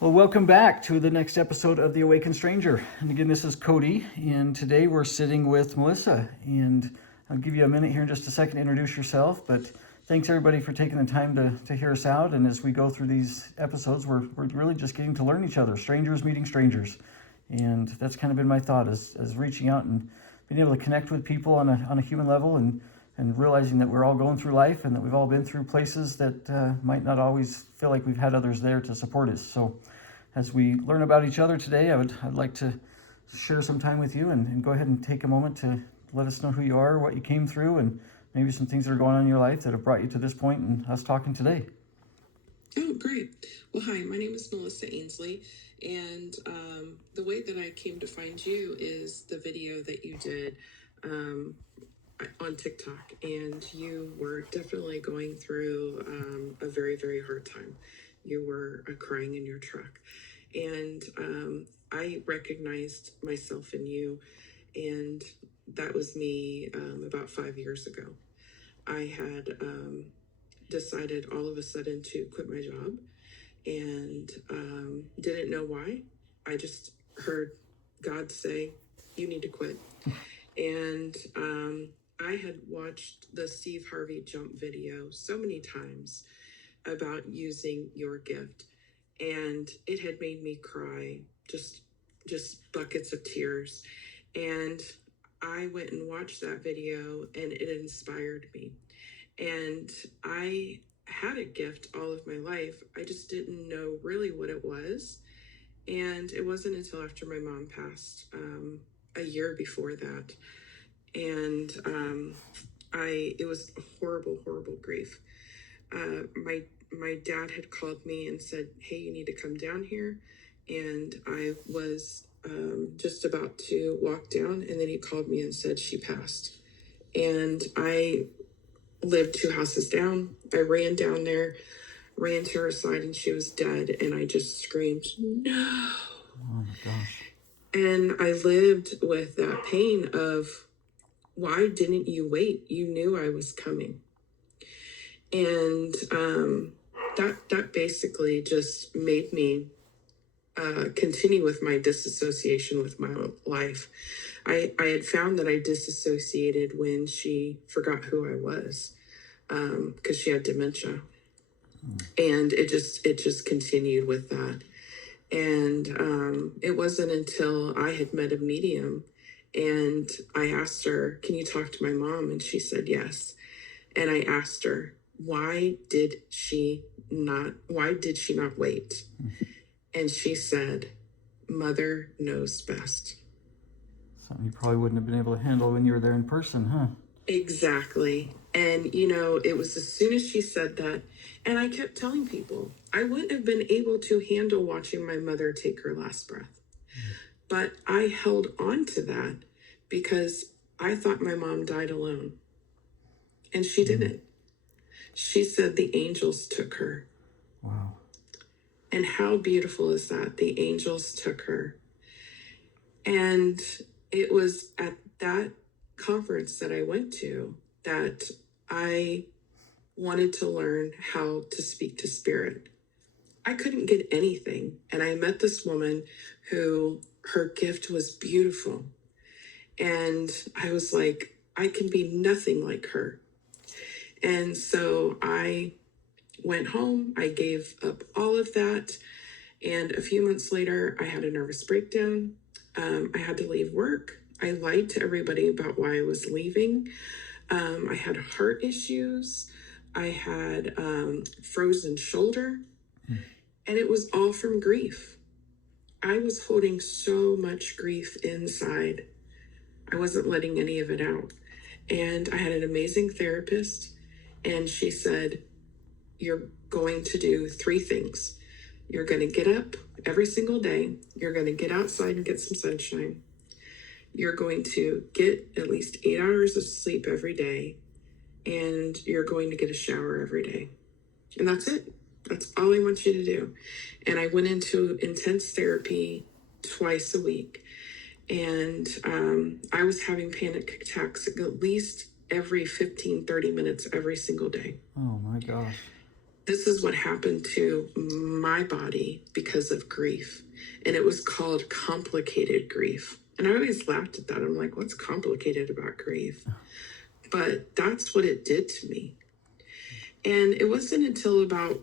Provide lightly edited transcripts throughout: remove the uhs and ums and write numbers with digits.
Well, welcome back to the next episode of The Awakened Stranger. And again, this is Cody, and today we're sitting with Melissa. And I'll give you a minute here in just a second to introduce yourself, but thanks everybody for taking the time to hear us out. And as we go through these episodes, we're really just getting to learn each other, strangers meeting strangers. And that's kind of been my thought, is reaching out and being able to connect with people on a human level and realizing that we're all going through life and that we've all been through places that might not always feel like we've had others there to support us. So as we learn about each other today, I'd like to share some time with you and go ahead and take a moment to let us know who you are, what you came through, and maybe some things that are going on in your life that have brought you to this point and us talking today. Oh, great. Well, hi, my name is Melissa Ainsley, and the way that I came to find you is the video that you did on TikTok, and you were definitely going through a very, very hard time. You were crying in your truck, and I recognized myself in you, and that was me about 5 years ago. I had decided all of a sudden to quit my job, and didn't know why. I just heard God say, you need to quit. And I had watched the Steve Harvey jump video so many times about using your gift, and it had made me cry, just buckets of tears. And I went and watched that video, and it inspired me. And I had a gift all of my life. I just didn't know really what it was. And it wasn't until after my mom passed, a year before that. And it was a horrible, horrible grief. My dad had called me and said, hey, you need to come down here. And I was just about to walk down, and then he called me and said she passed. And I lived 2 houses down. I ran down there, ran to her side, and she was dead. And I just screamed, no. Oh my gosh. And I lived with that pain of, why didn't you wait? You knew I was coming. And that basically just made me continue with my disassociation with my life. I had found that I disassociated when she forgot who I was, because she had dementia. And it just continued with that. And it wasn't until I had met a medium, and I asked her, can you talk to my mom? And she said yes. And I asked her, why did she not wait? And she said, Mother knows best. Something you probably wouldn't have been able to handle when you were there in person, huh? Exactly. And, it was as soon as she said that, and I kept telling people, I wouldn't have been able to handle watching my mother take her last breath. But I held on to that because I thought my mom died alone. And she didn't. She said the angels took her. Wow. And how beautiful is that? The angels took her. And it was at that conference that I went to that I wanted to learn how to speak to spirit. I couldn't get anything. And I met this woman who, her gift was beautiful. And I was like, I can be nothing like her. And so I went home, I gave up all of that. And a few months later, I had a nervous breakdown. I had to leave work. I lied to everybody about why I was leaving. I had heart issues. I had frozen shoulder. And it was all from grief. I was holding so much grief inside. I wasn't letting any of it out. And I had an amazing therapist. And she said, you're going to do 3 things. You're going to get up every single day. You're going to get outside and get some sunshine. You're going to get at least 8 hours of sleep every day. And you're going to get a shower every day. And that's it. That's all I want you to do. And I went into intense therapy twice a week. And I was having panic attacks at least every 15, 30 minutes every single day. Oh my gosh. this is what happened to my body because of grief. And it was called complicated grief. And I always laughed at that. I'm like, what's complicated about grief? But that's what it did to me. And it wasn't until about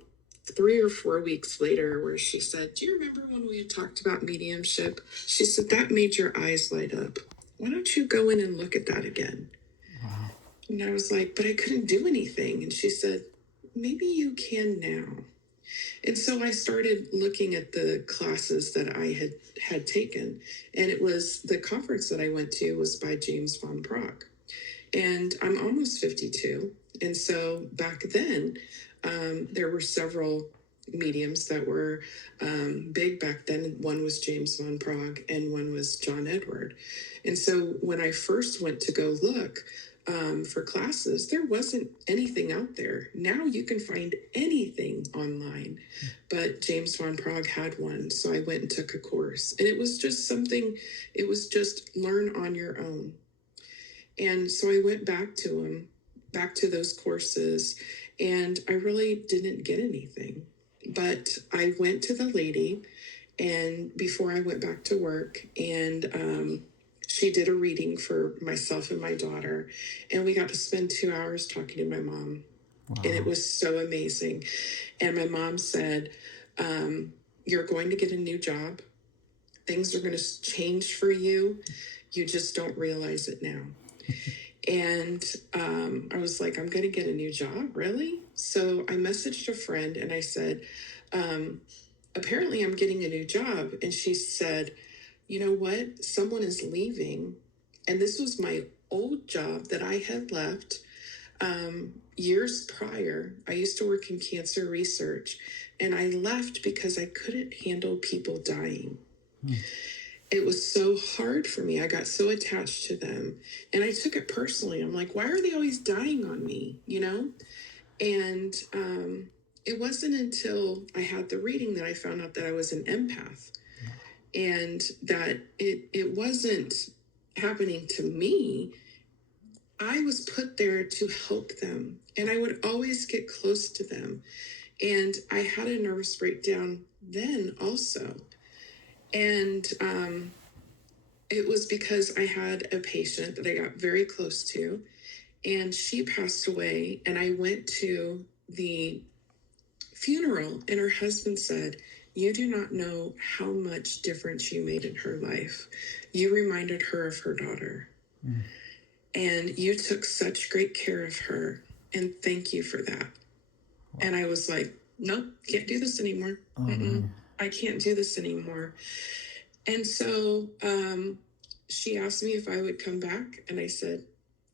3 or 4 weeks later where she said, do you remember when we had talked about mediumship? She said, that made your eyes light up. Why don't you go in and look at that again? Wow. And I was like, but I couldn't do anything. And she said, maybe you can now. And so I started looking at the classes that I had taken. And it was the conference that I went to was by James Van Praagh. And I'm almost 52. And so back then, there were several mediums that were big back then. One was James Van Praagh and one was John Edward. And so when I first went to go look for classes, there wasn't anything out there. Now you can find anything online, but James Van Praagh had one. So I went and took a course, and it was just something, it was just learn on your own. And so I went back to those courses, and I really didn't get anything. But I went to the lady, and before I went back to work, and she did a reading for myself and my daughter, and we got to spend 2 hours talking to my mom. Wow. And it was so amazing. And my mom said, you're going to get a new job. Things are going to change for you. You just don't realize it now. And I was like, I'm going to get a new job? Really? So I messaged a friend and I said, apparently I'm getting a new job. And she said, you know what? Someone is leaving. And this was my old job that I had left years prior. I used to work in cancer research, and I left because I couldn't handle people dying. It was so hard for me. I got so attached to them, and I took it personally. I'm like, why are they always dying on me? You know? And it wasn't until I had the reading that I found out that I was an empath, and that it wasn't happening to me. I was put there to help them, and I would always get close to them. And I had a nervous breakdown then also. And it was because I had a patient that I got very close to, and she passed away, and I went to the funeral, and her husband said, you do not know how much difference you made in her life. You reminded her of her daughter. And you took such great care of her, and thank you for that. Wow. And I was like, nope, can't do this anymore. I can't do this anymore. And so she asked me if I would come back, and I said,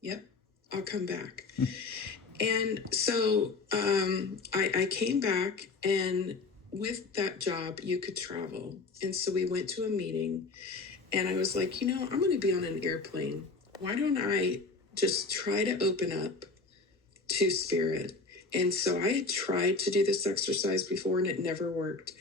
yep, I'll come back. And so I came back, and with that job, you could travel. And so we went to a meeting, and I was like, I'm going to be on an airplane. Why don't I just try to open up to spirit? And so I had tried to do this exercise before, and it never worked.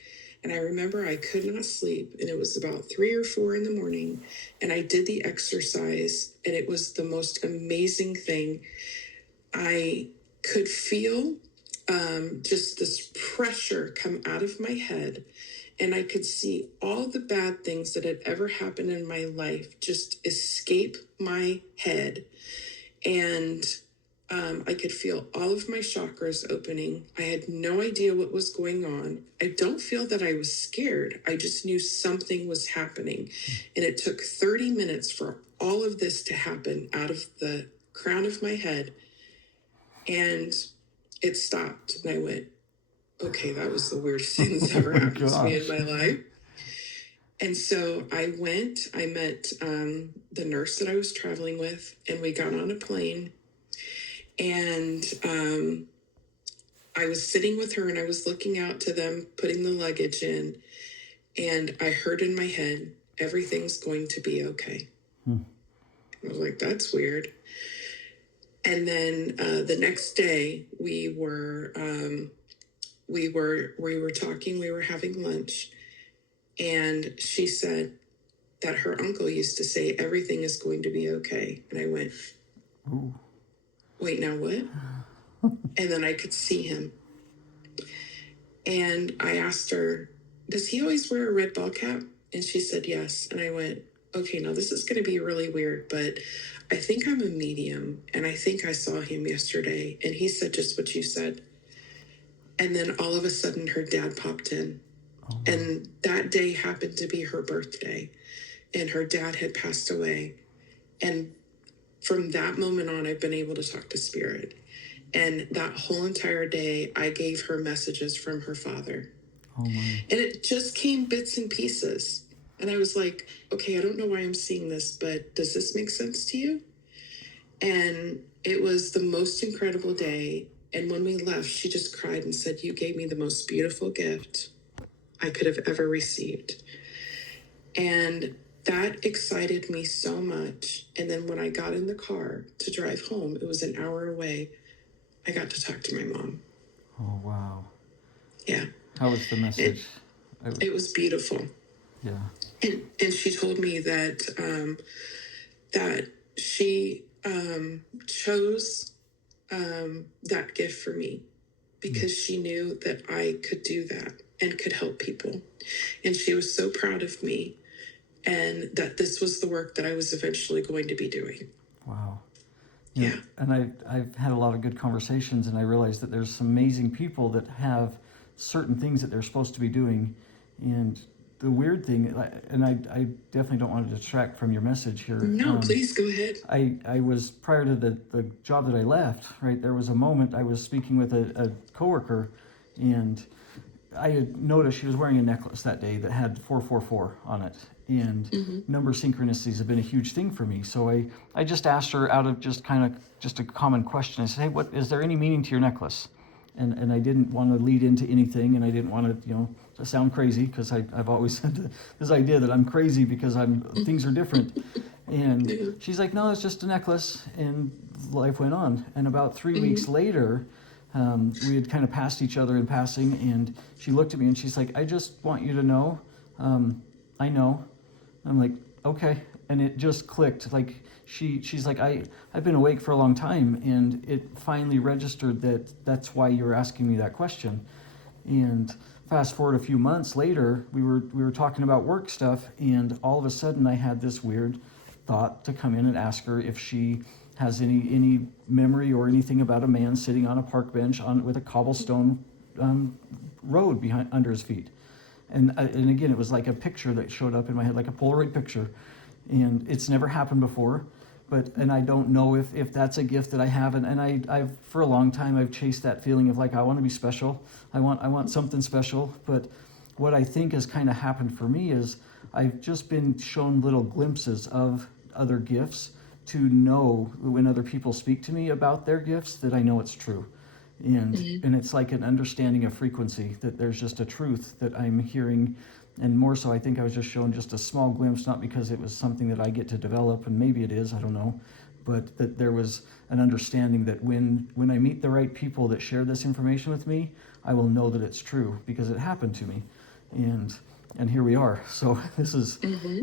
And I remember I could not sleep, and it was about 3 or 4 in the morning, and I did the exercise, and it was the most amazing thing. I could feel just this pressure come out of my head, and I could see all the bad things that had ever happened in my life just escape my head. And I could feel all of my chakras opening. I had no idea what was going on. I don't feel that I was scared. I just knew something was happening. And it took 30 minutes for all of this to happen out of the crown of my head. And it stopped. And I went, okay, that was the weirdest thing that's ever happened to me in my life. And so I went, I met the nurse that I was traveling with, and we got on a plane. And I was sitting with her, and I was looking out to them, putting the luggage in. And I heard in my head, everything's going to be okay. I was like, that's weird. And then the next day we were talking, we were having lunch, and she said that her uncle used to say, everything is going to be okay. And I went, wait, now what? And then I could see him. And I asked her, does he always wear a red ball cap? And she said yes. And I went, okay, now this is going to be really weird, but I think I'm a medium. And I think I saw him yesterday. And he said just what you said. And then all of a sudden, her dad popped in. Oh, and that day happened to be her birthday. And her dad had passed away. And from that moment on, I've been able to talk to spirit. And that whole entire day, I gave her messages from her father. Oh my. And it just came bits and pieces. And I was like, okay, I don't know why I'm seeing this, but does this make sense to you? And it was the most incredible day. And when we left, she just cried and said, you gave me the most beautiful gift I could have ever received. And that excited me so much. And then when I got in the car to drive home, it was an hour away, I got to talk to my mom. Oh, wow. Yeah. How was the message? It was beautiful. Yeah. And she told me that that she chose that gift for me because she knew that I could do that and could help people. And she was so proud of me and that this was the work that I was eventually going to be doing. Wow. Yeah. And I've had a lot of good conversations, and I realized that there's some amazing people that have certain things that they're supposed to be doing. And the weird thing, and I definitely don't want to distract from your message here. No, please go ahead. I was, prior to the job that I left, right, there was a moment I was speaking with a coworker, and I had noticed she was wearing a necklace that day that had 444 on it. And number synchronicities have been a huge thing for me. So I just asked her out of just a common question. I said, hey, what is there any meaning to your necklace? And I didn't want to lead into anything, and I didn't want to sound crazy, because I've always had this idea that I'm crazy because things are different. And she's like, no, it's just a necklace. And life went on. And about 3 weeks later, we had kind of passed each other in passing, and she looked at me and she's like, I just want you to know, I know. I'm like, okay. And it just clicked. Like she's like, I've been awake for a long time, and it finally registered that's why you're asking me that question. And fast forward a few months later, we were talking about work stuff, and all of a sudden I had this weird thought to come in and ask her if she has any memory or anything about a man sitting on a park bench with a cobblestone road under his feet. And again, it was like a picture that showed up in my head, like a Polaroid picture. And it's never happened before. And I don't know if that's a gift that I have. And I've for a long time, I've chased that feeling of like, I want to be special. I want something special. But what I think has kind of happened for me is I've just been shown little glimpses of other gifts to know when other people speak to me about their gifts that I know it's true. And it's like an understanding of frequency, that there's just a truth that I'm hearing. And more so, I think I was just shown just a small glimpse, not because it was something that I get to develop, and maybe it is, I don't know, but that there was an understanding that when I meet the right people that share this information with me, I will know that it's true because it happened to me. And here we are. So this is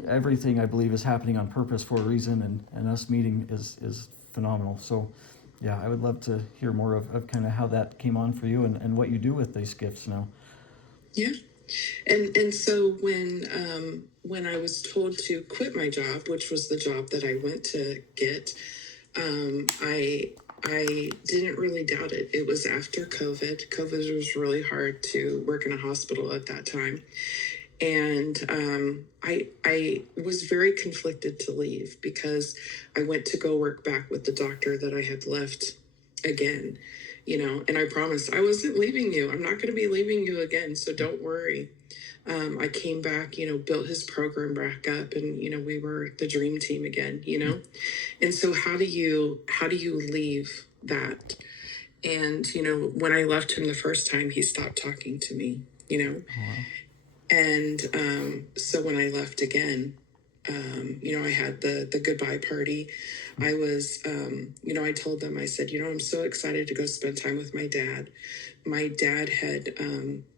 everything I believe is happening on purpose for a reason, and us meeting is phenomenal. So yeah, I would love to hear more of kind of how that came on for you and what you do with these gifts now. Yeah. And so when I was told to quit my job, which was the job that I went to get, I didn't really doubt it. It was after COVID. COVID was really hard to work in a hospital at that time. And I was very conflicted to leave because I went to go work back with the doctor that I had left again, and I promised I wasn't leaving you. I'm not going to be leaving you again. So don't worry. I came back, built his program back up, and, we were the dream team again, and so how do you leave that? And, when I left him the first time, he stopped talking to me, And so when I left again, I had the goodbye party. I was, I told them, I said, I'm so excited to go spend time with my dad. My dad had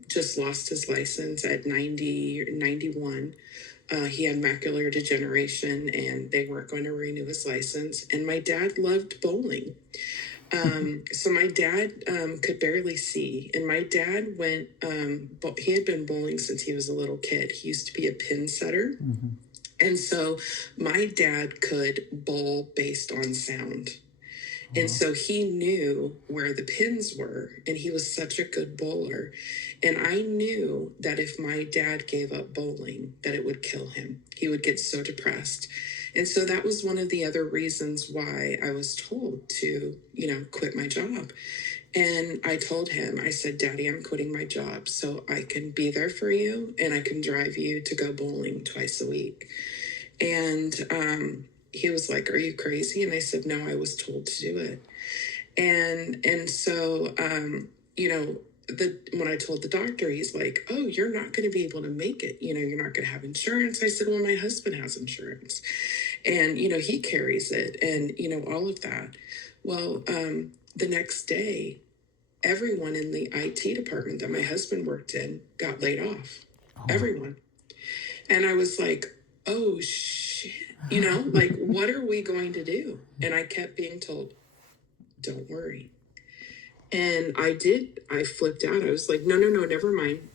just lost his license at 90 or 91. He had macular degeneration, and they weren't going to renew his license. And my dad loved bowling. So my dad could barely see, and my dad went. He had been bowling since he was a little kid. He used to be a pin setter, and so my dad could bowl based on sound. And so he knew where the pins were, and he was such a good bowler. And I knew that if my dad gave up bowling, that it would kill him. He would get so depressed. And so that was one of the other reasons why I was told to, quit my job. And I told him, I said, Daddy, I'm quitting my job so I can be there for you and I can drive you to go bowling twice a week. And he was like, are you crazy? And I said, no, I was told to do it. And so, when I told the doctor, he's like, oh, you're not going to be able to make it. You're not going to have insurance. I said, well, my husband has insurance and, he carries it and, all of that. Well, the next day, everyone in the IT department that my husband worked in got laid off. Oh. Everyone. And I was like, oh, shit, like, what are we going to do? And I kept being told, don't worry. And I flipped out. I was like, no, never mind.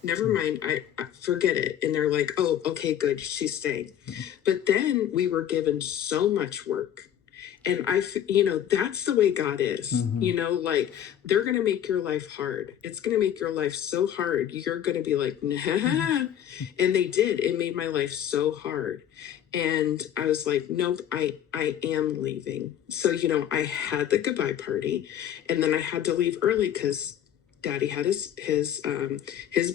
I forget it. And they're like, oh, okay, good. She's staying. But then we were given so much work. And that's the way God is, like they're going to make your life hard. It's going to make your life so hard. You're going to be like, nah. And they did. It made my life so hard. And I was like, nope, I am leaving. So, I had the goodbye party and then I had to leave early because Daddy had his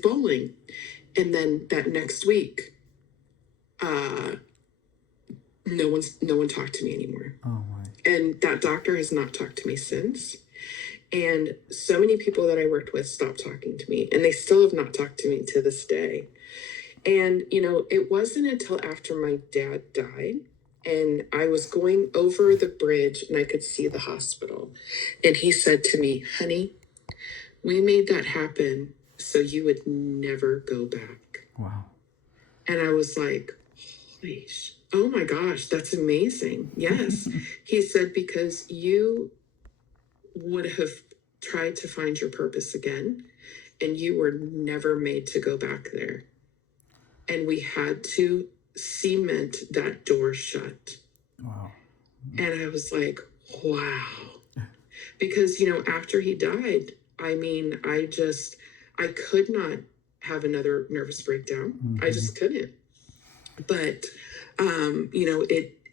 bowling. And then that next week, no one talked to me anymore. Oh my. And that doctor has not talked to me since. And so many people that I worked with stopped talking to me and they still have not talked to me to this day. And, it wasn't until after my dad died and I was going over the bridge and I could see the hospital. And he said to me, honey, we made that happen so you would never go back. Wow. And I was like, holy shit. Oh my gosh, that's amazing. Yes. He said, because you would have tried to find your purpose again and you were never made to go back there. And we had to cement that door shut. Wow. And I was like, wow. Because, after he died, I could not have another nervous breakdown. Mm-hmm. I just couldn't. But,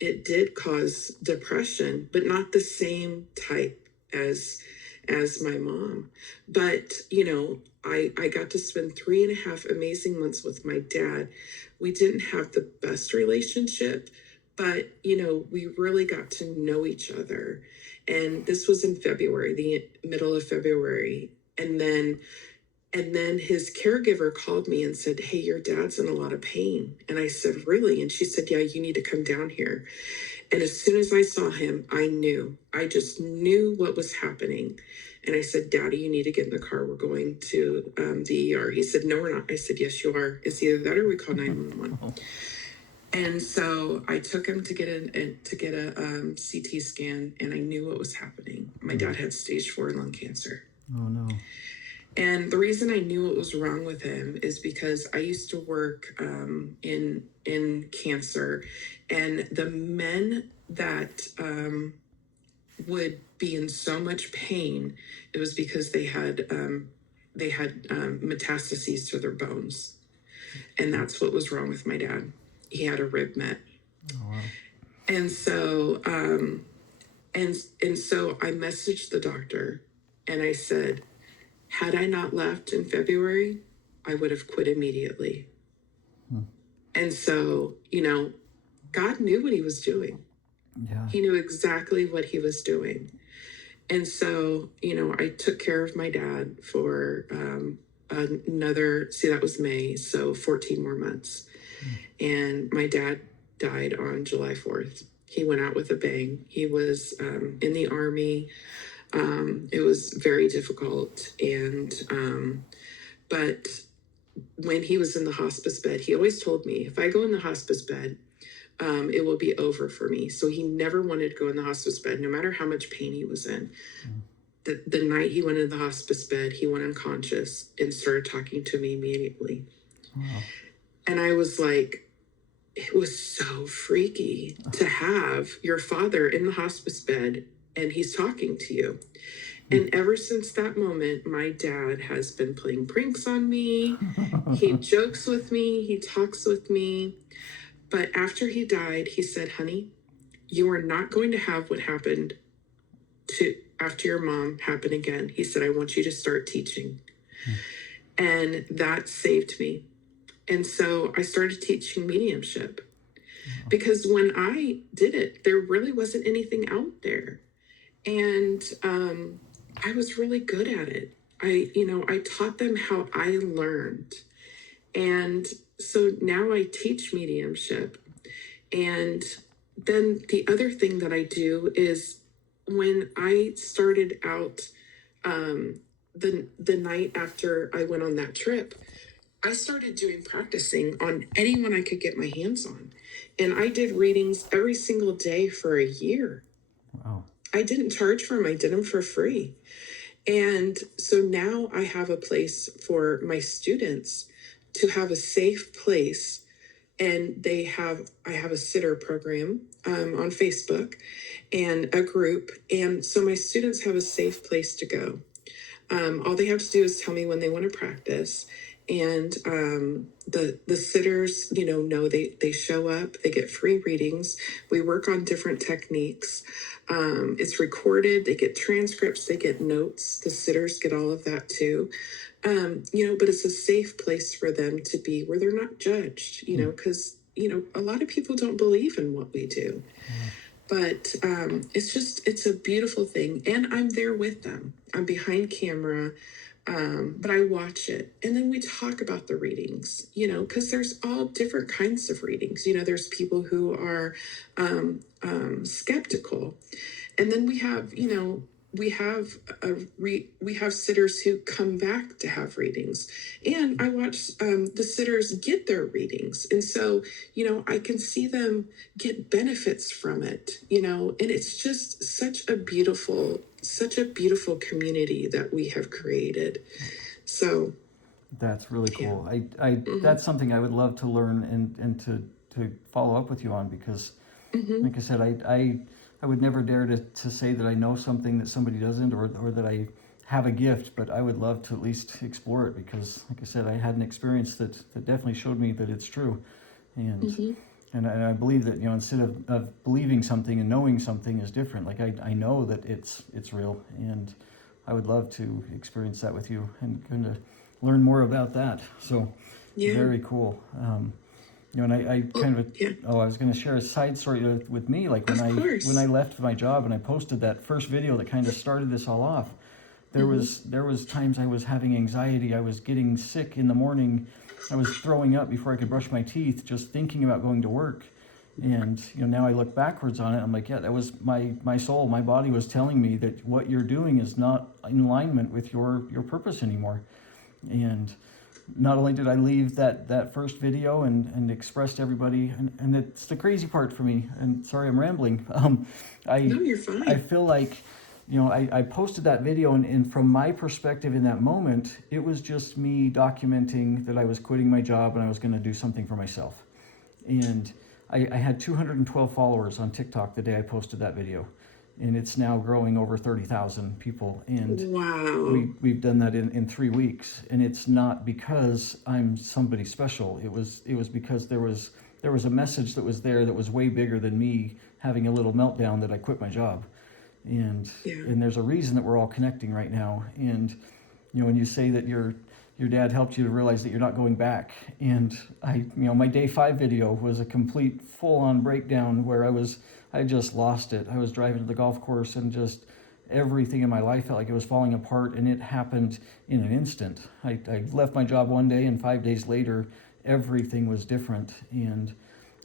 it did cause depression, but not the same type as my mom. But, I got to spend 3.5 amazing months with my dad. We didn't have the best relationship, but, we really got to know each other. And this was in February, the middle of February. And then his caregiver called me and said, hey, your dad's in a lot of pain. And I said, really? And she said, yeah, you need to come down here. And as soon as I saw him, I just knew what was happening. And I said, Daddy, you need to get in the car. We're going to the ER. He said, no, we're not. I said, yes, you are. It's either that or we call 911. And so I took him to get a CT scan, and I knew what was happening. My dad had stage 4 lung cancer. Oh, no. And the reason I knew what was wrong with him is because I used to work in cancer, and the men that would be in so much pain, it was because they had metastases to their bones, and that's what was wrong with my dad. He had a rib met. Oh, wow. And so and so I messaged the doctor, and I said, had I not left in February, I would have quit immediately. And so, God knew what he was doing. Yeah. He knew exactly what he was doing. And so, I took care of my dad for that was May, so 14 more months. And my dad died on July 4th. He went out with a bang. He was in the Army. It was very difficult. And, but when he was in the hospice bed, he always told me, if I go in the hospice bed, it will be over for me. So he never wanted to go in the hospice bed, no matter how much pain he was in. the night he went into the hospice bed, he went unconscious and started talking to me immediately. Wow. And I was like, it was so freaky to have your father in the hospice bed and he's talking to you. And ever since that moment, my dad has been playing pranks on me. He jokes with me, he talks with me. But after he died, he said, honey, you are not going to have what happened to after your mom happen again. He said, I want you to start teaching. And that saved me. And so I started teaching mediumship. Because when I did it, there really wasn't anything out there. And I was really good at it. I taught them how I learned. And so now I teach mediumship. And then the other thing that I do is when I started out the night after I went on that trip, I started doing practicing on anyone I could get my hands on. And I did readings every single day for a year. Wow. I didn't charge for them. I did them for free. And so now I have a place for my students to have a safe place. And I have a sitter program on Facebook and a group. And so my students have a safe place to go. All they have to do is tell me when they want to practice. And the sitters, know they show up, they get free readings. We work on different techniques. It's recorded, they get transcripts, they get notes. The sitters get all of that too. But it's a safe place for them to be where they're not judged, because, a lot of people don't believe in what we do. But it's a beautiful thing. And I'm there with them. I'm behind camera, but I watch it. And then we talk about the readings, because there's all different kinds of readings. There's people who are skeptical. And then we have sitters who come back to have readings, and I watch the sitters get their readings, and so I can see them get benefits from it, and it's just such a beautiful community that we have created. So that's really cool. I that's something I would love to learn and to follow up with you on, because like I said, I would never dare to say that I know something that somebody doesn't, or that I have a gift, but I would love to at least explore it, because like I said, I had an experience that definitely showed me that it's true. And and I believe that, instead of believing something and knowing something is different. Like I know that it's real, and I would love to experience that with you and kind of learn more about that. So very cool. And I kind of, I was going to share a side story with me. Like when I left my job and I posted that first video that kind of started this all off, there was times I was having anxiety. I was getting sick in the morning. I was throwing up before I could brush my teeth, just thinking about going to work. And now I look backwards on it. I'm like, yeah, that was my soul, my body was telling me that what you're doing is not in alignment with your purpose anymore. And not only did I leave that first video and express to everybody, and it's the crazy part for me, and sorry I'm rambling. No, you're fine. I feel like, I posted that video, and from my perspective in that moment, it was just me documenting that I was quitting my job and I was going to do something for myself. And I had 212 followers on TikTok the day I posted that video. And it's now growing over 30,000 people. And wow. We've done that in 3 weeks. And it's not because I'm somebody special. It was because there was a message that was there that was way bigger than me having a little meltdown that I quit my job. And there's a reason that we're all connecting right now. And when you say that your dad helped you to realize that you're not going back, and my day 5 video was a complete full-on breakdown where I just lost it. I was driving to the golf course, and just everything in my life felt like it was falling apart, and it happened in an instant. I left my job one day, and 5 days later, everything was different. And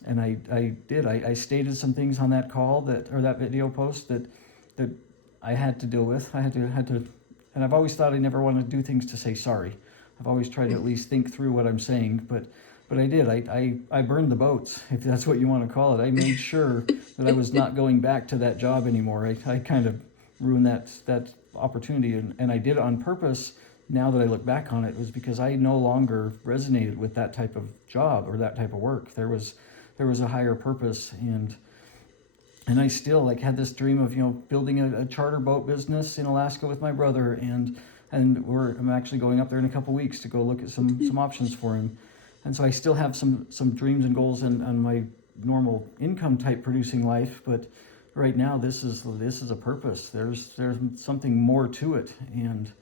I stated some things on that call that video post that I had to deal with. I had to, and I've always thought I never want to do things to say sorry. I've always tried to at least think through what I'm saying, but I did. I burned the boats, if that's what you want to call it. I made sure that I was not going back to that job anymore. I kind of ruined that opportunity, and I did it on purpose. Now that I look back on it, was because I no longer resonated with that type of job or that type of work. There was a higher purpose, and I still like had this dream of building a charter boat business in Alaska with my brother, and I'm actually going up there in a couple weeks to go look at some options for him. And so I still have some dreams and goals on my normal income type producing life, but right now this is a purpose. There's something more to it. And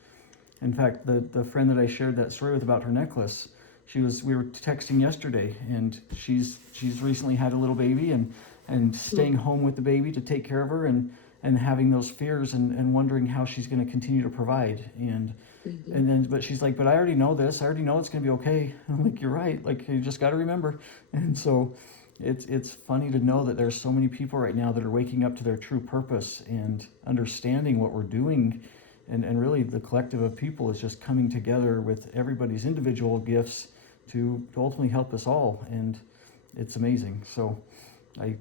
in fact, the friend that I shared that story with about her necklace, we were texting yesterday, and she's recently had a little baby, and staying home with the baby to take care of her, and having those fears, and wondering how she's going to continue to provide. And then, but she's like, but I already know this. I already know it's going to be okay. I'm like, you're right. Like, you just got to remember. And so it's funny to know that there's so many people right now that are waking up to their true purpose and understanding what we're doing. And really the collective of people is just coming together with everybody's individual gifts to ultimately help us all. And it's amazing. So I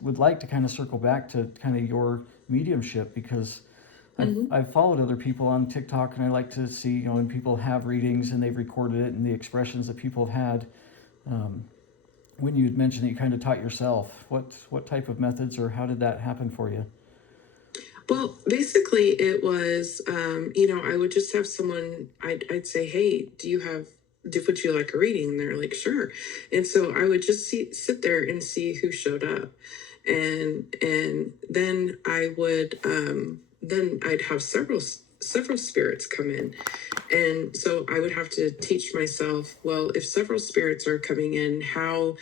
would like to kind of circle back to kind of your mediumship, because I've followed other people on TikTok, and I like to see, when people have readings and they've recorded it and the expressions that people have had. When you mentioned that you kind of taught yourself, what type of methods, or how did that happen for you? Well, basically it was, I would just have someone, I'd say, hey, would you like a reading? And they're like, sure. And so I would just sit there and see who showed up. And then I'd have several spirits come in. And so I would have to teach myself, well, if several spirits are coming in, how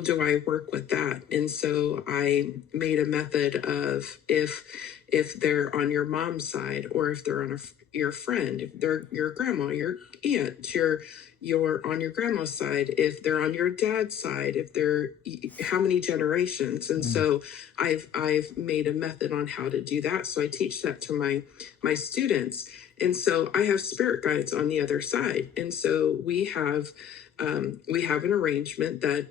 do I work with that? And so I made a method of, if they're on your mom's side, or if they're on your friend, if they're your grandma, your aunt, you're on your grandma's side, if they're on your dad's side, if they're how many generations. And so I've made a method on how to do that. So I teach that to my students. And so I have spirit guides on the other side. And so we have an arrangement that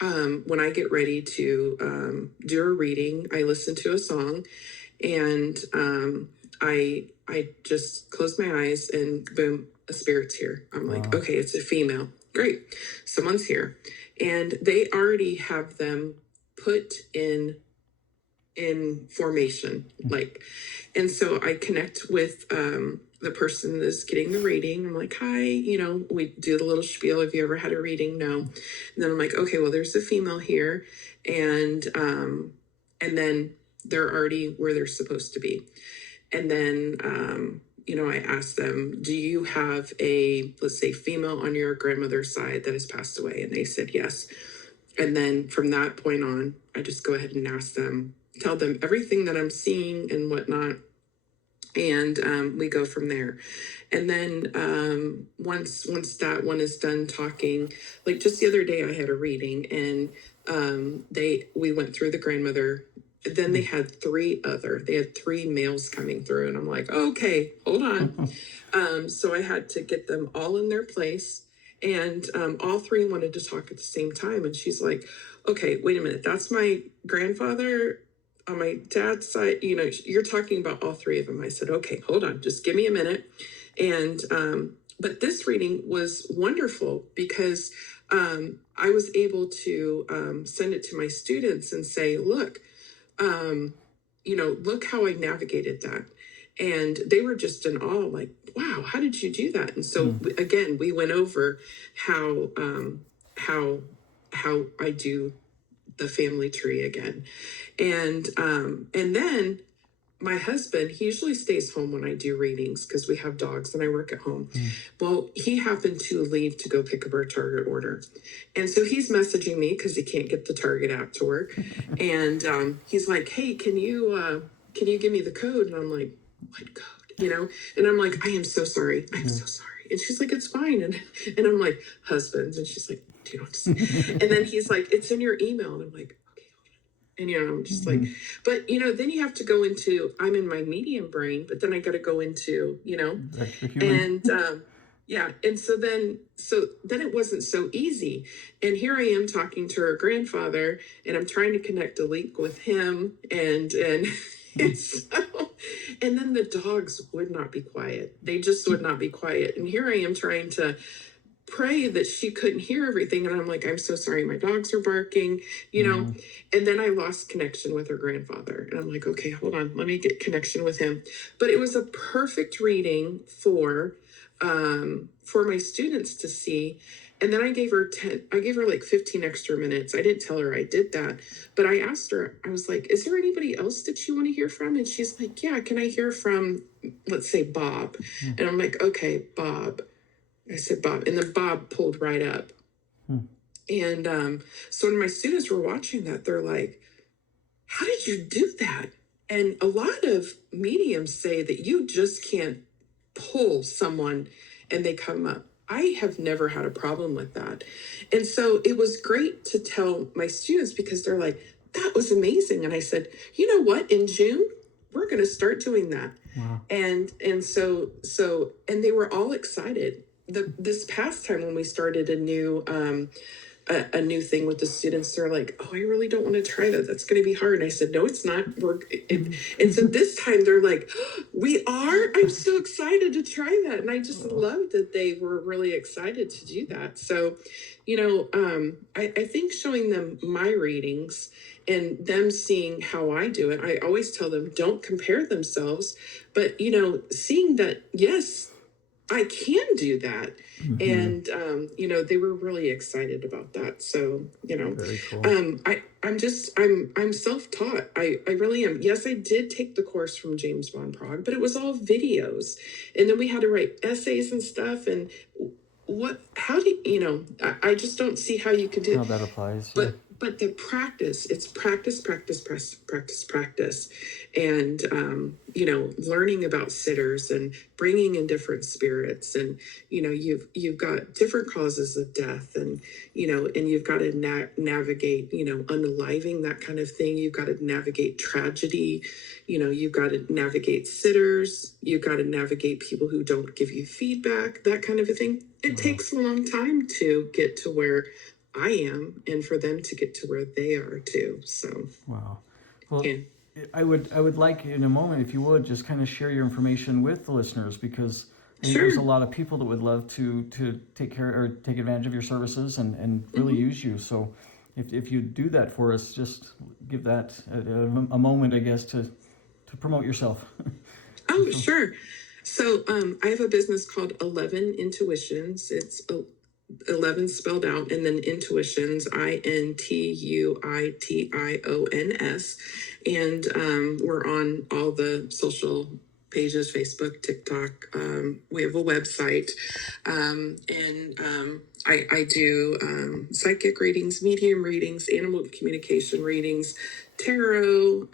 when I get ready to do a reading, I listen to a song, and I just close my eyes, and boom, a spirit's here. I'm like, okay, it's a female. Great. Someone's here. And they already have them put in formation, and so I connect with the person that's getting the reading. I'm like, hi, we do the little spiel. Have you ever had a reading? No. And then I'm like, okay, well, there's a female here, and then they're already where they're supposed to be. And then I asked them, do you have let's say, female on your grandmother's side that has passed away? And they said yes. And then from that point on, I just go ahead and tell them everything that I'm seeing and whatnot. And we go from there. And then once that one is done talking, like just the other day I had a reading, and we went through the grandmother. Then they had three males coming through, and I'm like, okay, hold on. So I had to get them all in their place, and all three wanted to talk at the same time. And she's like, okay, wait a minute, that's my grandfather on my dad's side. You're talking about all three of them. I said, okay, hold on, just give me a minute. And but this reading was wonderful, because I was able to send it to my students and say, look, look how I navigated that. And they were just in awe, like, wow, how did you do that? And so again, we went over how I do the family tree again. And then my husband, he usually stays home when I do readings, because we have dogs and I work at home. Well, he happened to leave to go pick up our Target order. And so he's messaging me because he can't get the Target app to work. And he's like, hey, can you give me the code? And I'm like, what code? And I'm like, I am so sorry. I'm so sorry. And she's like, it's fine. And I'm like, husband. And she's like, do you know what? And then he's like, it's in your email. And I'm like, and, I'm just like, but, then you have to go into, I'm in my medium brain, but then I got to go into, and, yeah. And so then it wasn't so easy. And here I am talking to her grandfather, and I'm trying to connect a link with him. And so And then the dogs would not be quiet. They just would not be quiet. And here I am trying to pray that she couldn't hear everything, and I'm like, I'm so sorry, my dogs are barking, and then I lost connection with her grandfather, and I'm like, okay, hold on, let me get connection with him. But it was a perfect reading for my students to see. And then I gave her like 15 extra minutes. I didn't tell her I did that, but I asked her, I was like, is there anybody else that you want to hear from? And she's like, yeah, can I hear from, let's say, Bob? And I'm like, okay, Bob. I said, Bob. And then Bob pulled right up. And so when my students were watching that, they're like, how did you do that? And a lot of mediums say that you just can't pull someone and they come up. I have never had a problem with that. And so it was great to tell my students, because they're like, that was amazing. And I said, you know what? In June, we're going to start doing that. Wow. And so they were all excited. This past time when we started a new thing with the students, they're like, oh, I really don't want to try that. That's going to be hard. And I said, no, it's not. And so this time they're like, oh, we are? I'm so excited to try that. And I just loved that they were really excited to do that. So, I think showing them my readings and them seeing how I do it, I always tell them, don't compare themselves, but, seeing that, yes, I can do that. And, they were really excited about that. So, Very cool. I'm self-taught. I really am. Yes, I did take the course from James Von Prague, but it was all videos. And then we had to write essays and stuff. And I just don't see how you could do how that applies. But the practice, it's practice. And, learning about sitters and bringing in different spirits. And, you've got different causes of death, and, and you've got to navigate, unaliving, that kind of thing. You've got to navigate tragedy. You've got to navigate sitters. You've got to navigate people who don't give you feedback, that kind of a thing. It takes a long time to get to where I am, and for them to get to where they are too. So, wow. Well, yeah. I would like, in a moment, if you would, just kind of share your information with the listeners, because I think there's a lot of people that would love to take care or take advantage of your services and really use you. So if you do that for us, just give that a moment, I guess, to promote yourself. Oh, sure. So I have a business called 11 Intuitions. It's 11 spelled out, and then Intuitions, INTUITIONS. And we're on all the social pages, Facebook, TikTok. We have a website. I do psychic readings, medium readings, animal communication readings, tarot.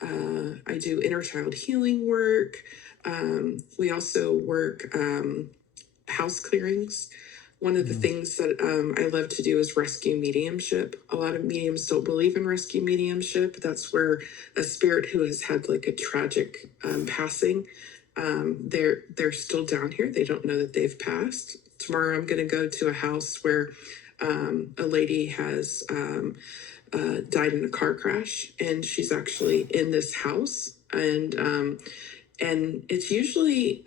I do inner child healing work. We also work house clearings. One of the things that I love to do is rescue mediumship. A lot of mediums don't believe in rescue mediumship. That's where a spirit who has had like a tragic passing, they're still down here. They don't know that they've passed. Tomorrow I'm going to go to a house where a lady has died in a car crash, and she's actually in this house. And it's usually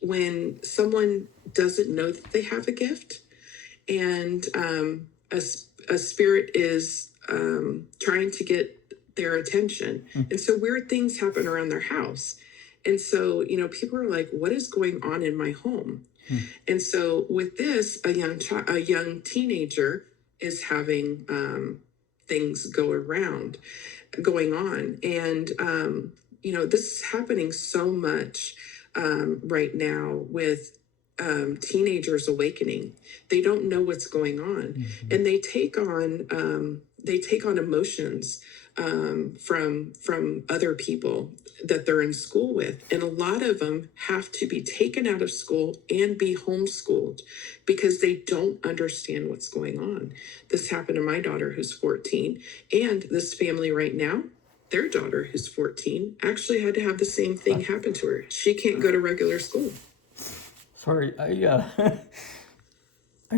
when someone doesn't know that they have a gift, and a spirit is trying to get their attention. And so weird things happen around their house. And so, people are like, what is going on in my home? And so with this, a young teenager is having things going on. And, this is happening so much right now with teenagers awakening. They don't know what's going on, and they take on emotions from other people that they're in school with. And a lot of them have to be taken out of school and be homeschooled because they don't understand what's going on. This happened to my daughter, who's 14, and this family right now, their daughter, who's 14, actually had to have the same thing happen to her. She can't go to regular school. Sorry, I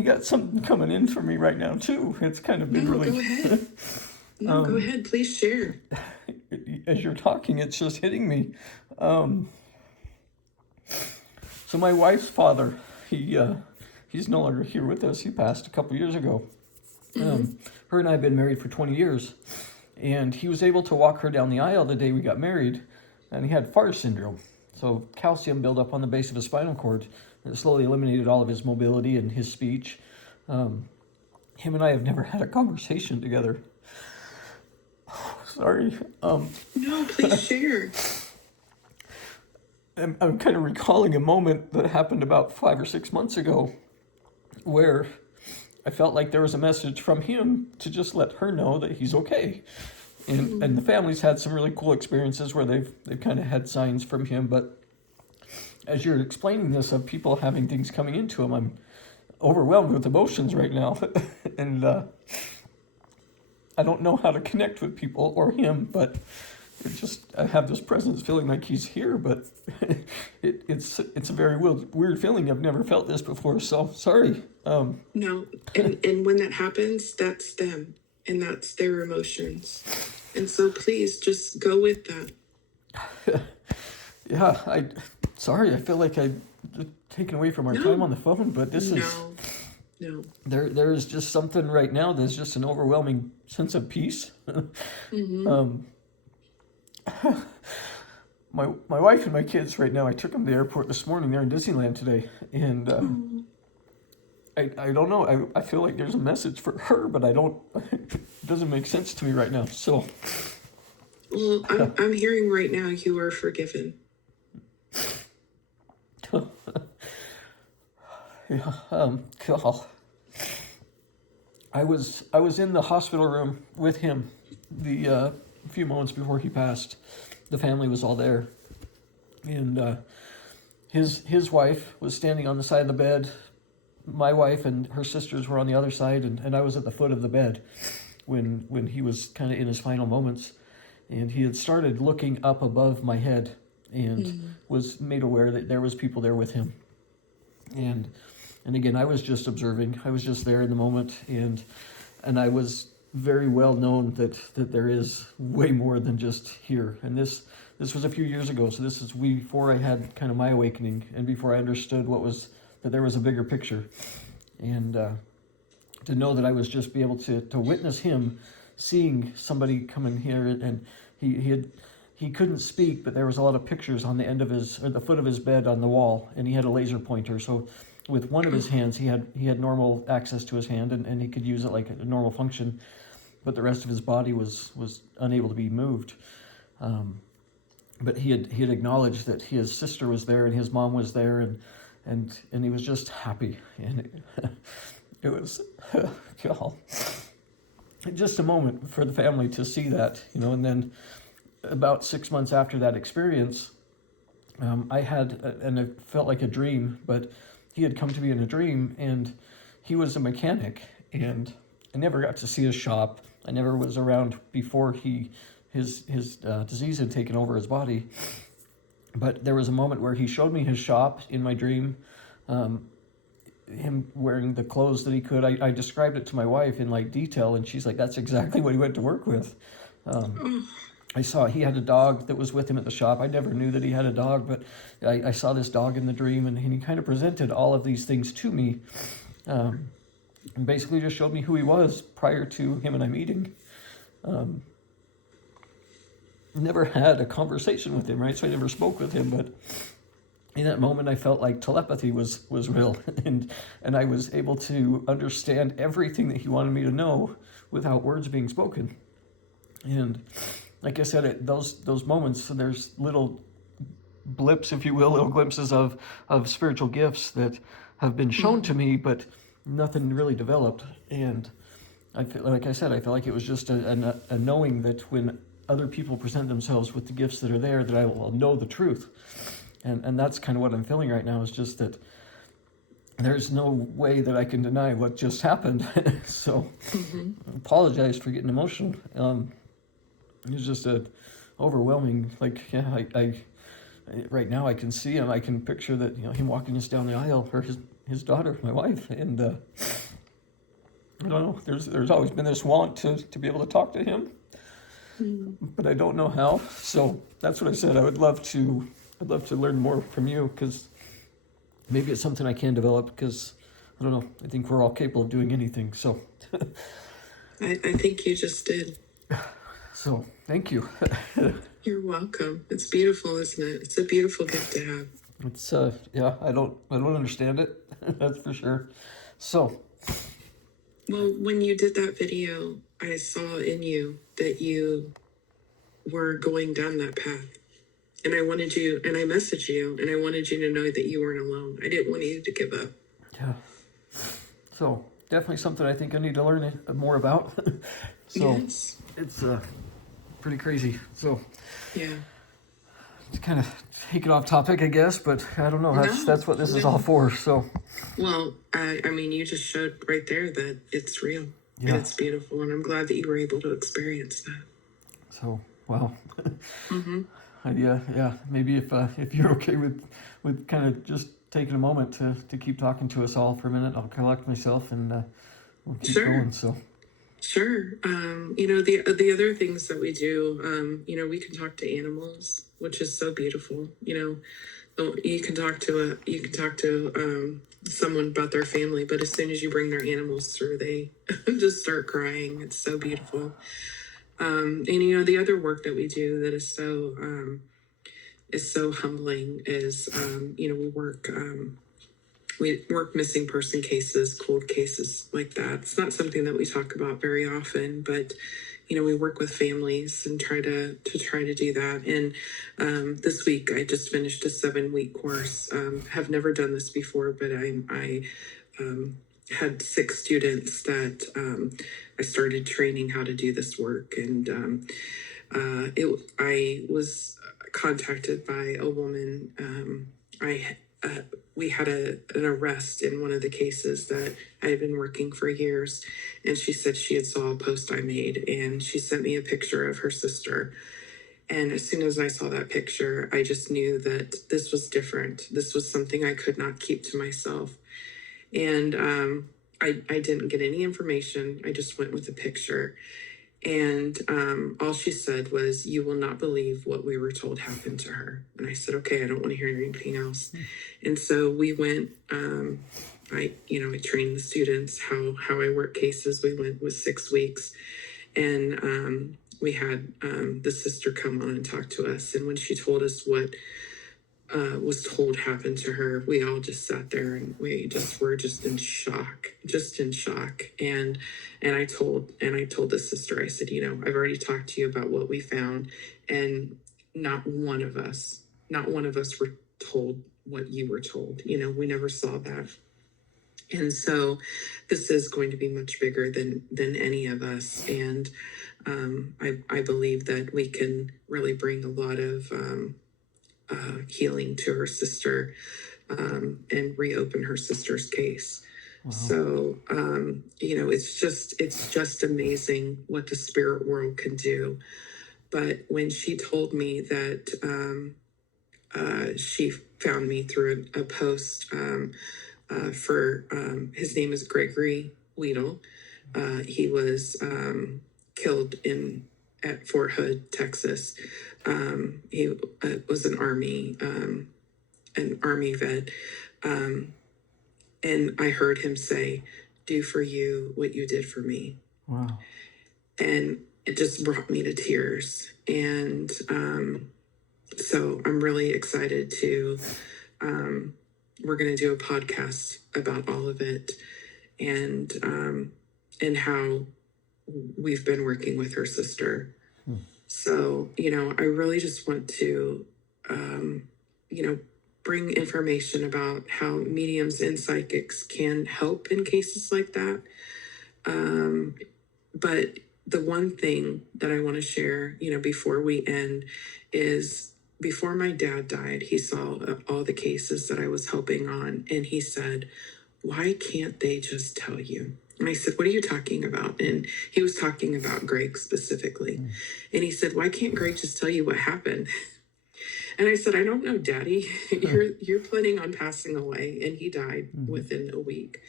got something coming in for me right now too. It's kind of been really. Go ahead. Go ahead. Please share. as you're talking, it's just hitting me. So my wife's father, he's no longer here with us. He passed a couple years ago. Her and I have been married for 20 years, and he was able to walk her down the aisle the day we got married, and he had FARS syndrome. So calcium buildup on the base of his spinal cord. It slowly eliminated all of his mobility and his speech. Him and I have never had a conversation together. Sorry. No, please share. I'm kind of recalling a moment that happened about 5 or 6 months ago where I felt like there was a message from him to just let her know that he's okay. And the family's had some really cool experiences where they've kind of had signs from him. But as you're explaining this of people having things coming into them, I'm overwhelmed with emotions right now. And I don't know how to connect with people or him, but I have this presence feeling like he's here, but it's a very weird feeling. I've never felt this before, so sorry. No, and when that happens, that's them, and that's their emotions. And so please just go with that. Yeah, sorry, I feel like I've taken away from our time on the phone, but this is... No. There is just something right now, there's just an overwhelming sense of peace. My wife and my kids right now, I took them to the airport this morning. They're in Disneyland today, and I don't know. I feel like there's a message for her, but I don't. It doesn't make sense to me right now. So, well, I'm hearing right now you are forgiven. Yeah. God. I was in the hospital room with him a few moments before he passed. The family was all there, and his wife was standing on the side of the bed. My wife and her sisters were on the other side, and I was at the foot of the bed when he was kind of in his final moments. And he had started looking up above my head and was made aware that there was people there with him. And again, I was just observing. I was just there in the moment, and I was very well known that there is way more than just here. And this was a few years ago, so this is before I had kind of my awakening and before I understood that there was a bigger picture. And to know that I was just be able to witness him seeing somebody come in here, and he couldn't speak, but there was a lot of pictures on the end of the foot of his bed on the wall, and he had a laser pointer. So with one of his hands, he had normal access to his hand, and he could use it like a normal function, but the rest of his body was unable to be moved. But he had acknowledged that his sister was there and his mom was there, and he was just happy, and it was just a moment for the family to see that, And then about 6 months after that experience, I had, and it felt like a dream, but he had come to me in a dream, and he was a mechanic, and I never got to see his shop. I never was around before his disease had taken over his body. But there was a moment where he showed me his shop in my dream, him wearing the clothes that he could. I described it to my wife in like detail, and she's like, that's exactly what he went to work with. I saw he had a dog that was with him at the shop. I never knew that he had a dog, but I saw this dog in the dream, and he kind of presented all of these things to me, and basically just showed me who he was prior to him and I meeting. Never had a conversation with him, right? So I never spoke with him, but in that moment I felt like telepathy was real, and I was able to understand everything that he wanted me to know without words being spoken. And like I said, those moments, there's little blips, if you will, little glimpses of spiritual gifts that have been shown to me, but nothing really developed. And I feel like it was just a knowing that when other people present themselves with the gifts that are there, that I will know the truth. And that's kind of what I'm feeling right now, is just that there's no way that I can deny what just happened. So I apologize for getting emotional. It was just overwhelming. Like, yeah, I right now I can see him. I can picture that, him walking us down the aisle, or his daughter, my wife, and I don't know. There's always been this want to be able to talk to him, but I don't know how. So that's what I said. I'd love to learn more from you, because maybe it's something I can develop, because I don't know. I think we're all capable of doing anything. So, I think you just did. so thank you. You're welcome. It's beautiful, isn't it? It's a beautiful gift to have. It's yeah. I don't understand it. That's for sure. So, Well, when you did that video, I saw in you that you were going down that path. And I wanted you, and I messaged you, and I wanted you to know that you weren't alone. I didn't want you to give up. yeah. So definitely something I think I need to learn more about. So Yes. it's pretty crazy. So Yeah. to kind of take it off topic, I guess, but I don't know. That's what this is all for. So, Well, I mean, you just showed right there that it's real yeah. and it's beautiful, and I'm glad that you were able to experience that. So, wow. Mm-hmm. Yeah. Maybe if you're okay with kind of just taking a moment to keep talking to us all for a minute, I'll collect myself and we'll keep going. So. Sure. The other things that we do, we can talk to animals, which is so beautiful. You can talk to someone about their family, but as soon as you bring their animals through, they just start crying. It's so beautiful. And the other work that we do that is so humbling is we work missing person cases, cold cases like that. It's not something that we talk about very often, but we work with families and try to do that. And this week I just finished a 7-week course. Have never done this before, but I had 6 students that I started training how to do this work. And I was contacted by a woman. We had an arrest in one of the cases that I had been working for years, and she said she had saw a post I made, and she sent me a picture of her sister. And as soon as I saw that picture, I just knew that this was different. This was something I could not keep to myself. And I didn't get any information. I just went with the picture. And all she said was, "You will not believe what we were told happened to her." And I said, "Okay, I don't want to hear anything else." And so we went, I trained the students how I work cases. We went with 6 weeks, and we had the sister come on and talk to us. And when she told us what was told happened to her, we all just sat there and we just were just in shock. And I told the sister, I said, I've already talked to you about what we found, and not one of us were told what you were told. We never saw that. And so this is going to be much bigger than any of us. And I believe that we can really bring a lot of healing to her sister, and reopen her sister's case. Wow. So, it's just amazing what the spirit world can do. But when she told me that she found me through a post for his name is Gregory Weedle. He was killed at Fort Hood, Texas. He was an army vet. And I heard him say, "Do for you what you did for me." Wow. And it just brought me to tears. And so I'm really excited to, we're going to do a podcast about all of it, and how we've been working with her sister. So, I really just want to, bring information about how mediums and psychics can help in cases like that. But the one thing that I want to share, before we end, is before my dad died, he saw all the cases that I was helping on, and he said, "Why can't they just tell you?" And I said, "What are you talking about?" And he was talking about Greg specifically. And he said, "Why can't Greg just tell you what happened?" And I said, "I don't know, Daddy. You're planning on passing away, and he died within a week.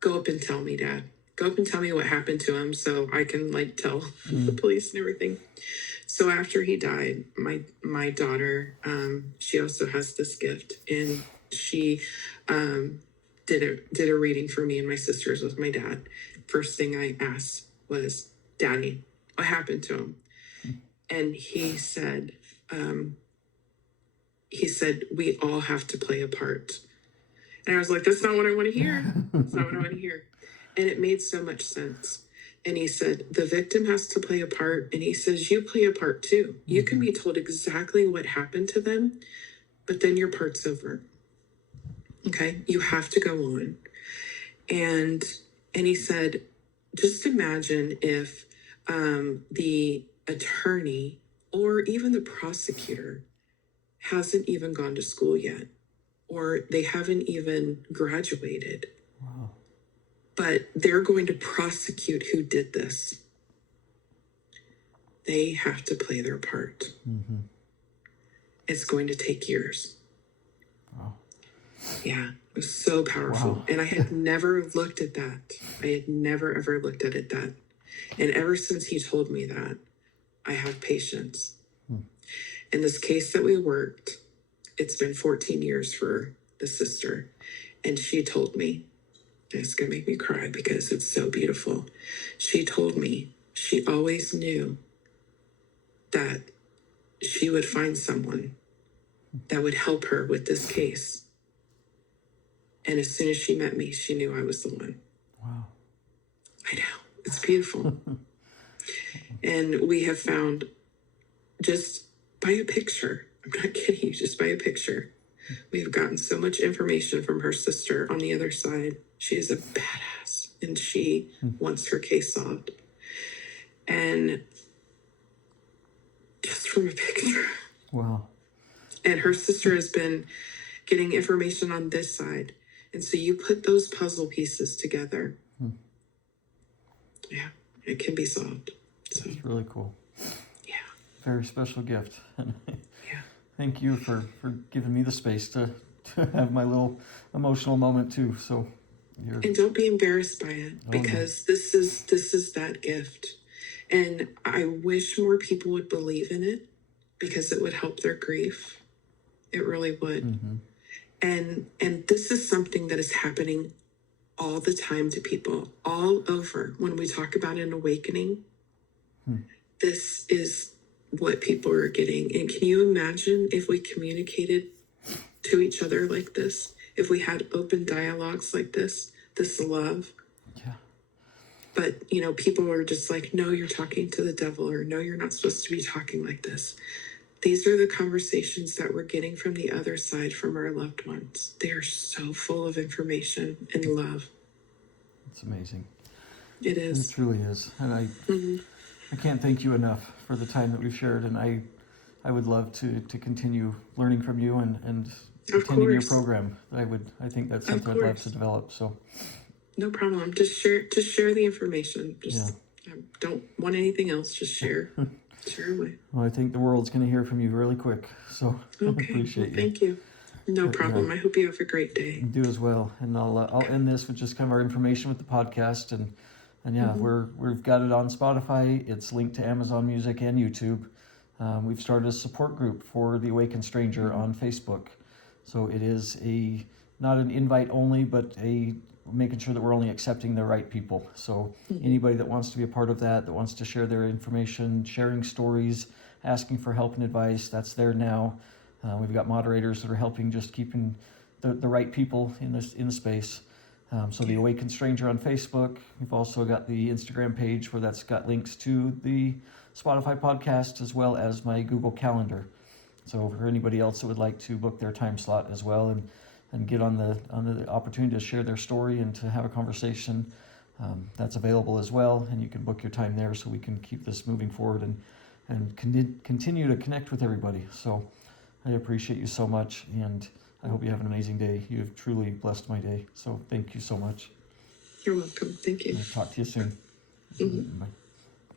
Go up and tell me, Dad. go up and tell me what happened to him so I can like tell the police and everything. So after he died, my daughter, she also has this gift, and she did a reading for me and my sisters with my dad. First thing I asked was, "Daddy, what happened to him?" And he said, "We all have to play a part." And I was like, "That's not what I want to hear. That's not what I want to hear." And it made so much sense. And he said, the victim has to play a part. And he says, you play a part too. You can be told exactly what happened to them, but then your part's over. Okay? You have to go on. And he said, just imagine if the attorney or even the prosecutor hasn't even gone to school yet, or they haven't even graduated. Wow. But they're going to prosecute who did this. They have to play their part. It's going to take years. Wow. Yeah, it was so powerful. Wow. And I had never looked at that. I had never, ever looked at it that. And ever since he told me that, I have patience. In this case that we worked, it's been 14 years for the sister. And she told me, it's going to make me cry because it's so beautiful. She told me she always knew that she would find someone that would help her with this case. And as soon as she met me, she knew I was the one. Wow. I know. It's beautiful. And we have found, just by a picture, I'm not kidding you, just by a picture, we've gotten so much information from her sister on the other side. She is a badass, and she wants her case solved. And just from a picture. Wow. And her sister has been getting information on this side. And so you put those puzzle pieces together. Yeah, it can be solved. So it's really cool. Yeah. Very special gift. And yeah. Thank you for giving me the space to have my little emotional moment too. So and don't be embarrassed by it, because this is that gift. And I wish more people would believe in it, because it would help their grief. It really would. And this is something that is happening all the time to people all over. When we talk about an awakening, this is what people are getting. And can you imagine if we communicated to each other like this? If we had open dialogues like this love. Yeah. But, people are just like, no, you're talking to the devil, or no, you're not supposed to be talking like this. These are the conversations that we're getting from the other side, from our loved ones. They are so full of information and love. It's amazing. It is. It truly is. And I can't thank you enough for the time that we've shared. And I would love to continue learning from you and attending your program. I think that's something I'd love to develop. So no problem. Just share the information. I don't want anything else. Just share. Share away. Well, I think the world's going to hear from you really quick. So okay. I appreciate you. Thank you. No problem. Yeah. I hope you have a great day. You do as well. And I'll end this with just kind of our information with the podcast. And yeah, we've got it on Spotify. It's linked to Amazon Music and YouTube. We've started a support group for The Awakened Stranger on Facebook. So it is not an invite only, but making sure that we're only accepting the right people. So anybody that wants to be a part of that wants to share their information, sharing stories, asking for help and advice, that's there now. We've got moderators that are helping just keeping the right people in the space. So The Awakened Stranger on Facebook. We've also got the Instagram page where that's got links to the Spotify podcast, as well as my Google Calendar. So for anybody else that would like to book their time slot as well and get on the opportunity to share their story and to have a conversation, that's available as well. And you can book your time there so we can keep this moving forward and continue to connect with everybody. So I appreciate you so much, and I hope you have an amazing day. You've truly blessed my day. So thank you so much. You're welcome. Thank you. I'll talk to you soon. Bye.